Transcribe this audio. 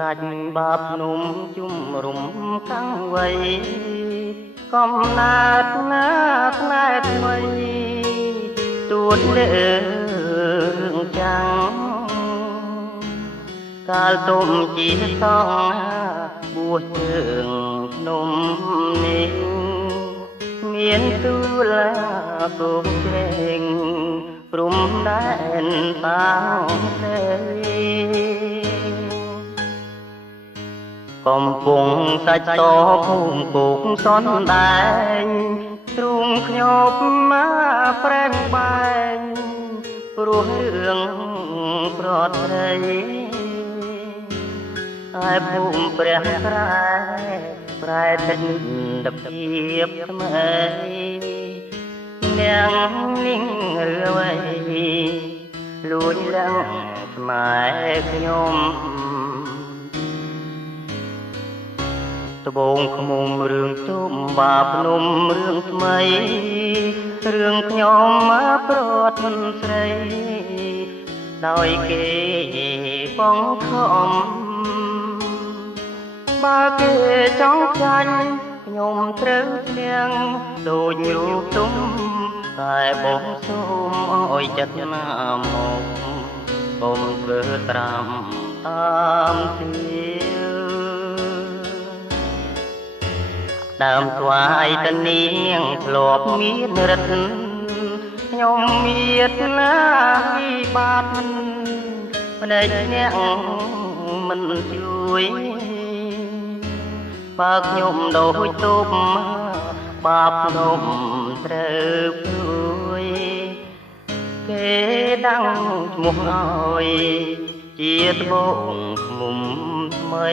កាច់បាបភ្នំជុំរុំកាំងវៃកំណើតណាផ្នែកថ្មីទួតលើរឿងចាំងកាលទុំជាសងបួសជើងភ្នំនេះមានទូលាគោកក្រែងព្រំដែនតាំងទេកំពុងសាច់តភូមិគោកសនដែងទ្រូងខ្ញុំមកប្រេងបែងព្រោះរឿងប្រត់ត្រីហើយភូមិព្រះក្រែប្រែទឹកទឹកភាពថ្មីនាងninhរឿវៃលួចឡើងស្មែខ្ញុំត្បូងឃ្មុំរឿងជុំបាភ្នំរឿងថ្មីរឿងខ្ញុំមកប្រត់មិនស្រីដោយគេបងខំបើគេចង់ចាញ់ខ្ញុំត្រូវស្លៀងដូចរូបទុំតែបងសូមអោយចិត្តណាមកកុំធ្វើត្រាំតាមទៀតដើមស្វាយតនីងធ្លាប់មានរិទ្ធខ្ញុំមានណាវិបាកភ្នែកអ្នកមិនជួយបើខ្ញុំដូចទុំបាបខ្ញុំត្រូវព្រួយគេដាំងឈ្មោះឲ្យជាត្បូងឃ្មុំថ្មី